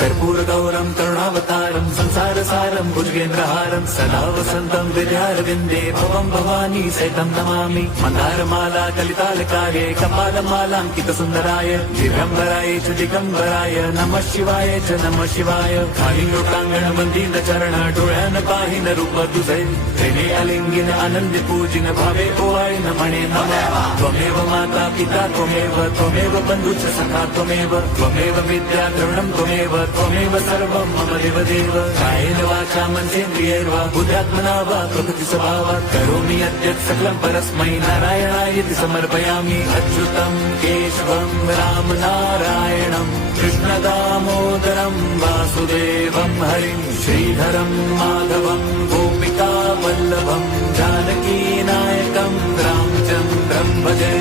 कर्पूरगौरं करुणावतारं संसारसारं भुजगेन्द्रहारं सदा वसन्तं हृदयारविन्दे भवं भवानी सहितं नमामि मन्दारमाला कलितालकारे कपालमालाङ्कितसुन्दराय दिगम्बराय च दिगम्बराय नमः शिवाय च नमः शिवाय खाली लोकांगण मंदिर चरण डोळ्यान पाहिन रूप तुझे प्रेमे अलिंगिन आनंद पूजिन भावे ओवाय न म्हणे नमः त्वमेव माता पिता त्वमेव बंधुच सखा त्वमेव विद्या द्रवणं त्वमेव सर्वं मम देवदेव कायेन वाचा मनसेन्द्रियैर्वा बुद्ध्यात्मना वा प्रकृति स्वभावात् करोमि यद्यत् सकलं परस्मै नारायणायति समर्पयामि अच्युतं केशवं राम नारायणं कृष्णदामोदरं वासुदेवं हरिं श्रीधरं माधवं गोपिका वल्लभं जानकी नायकं रामचन्द्रं भजे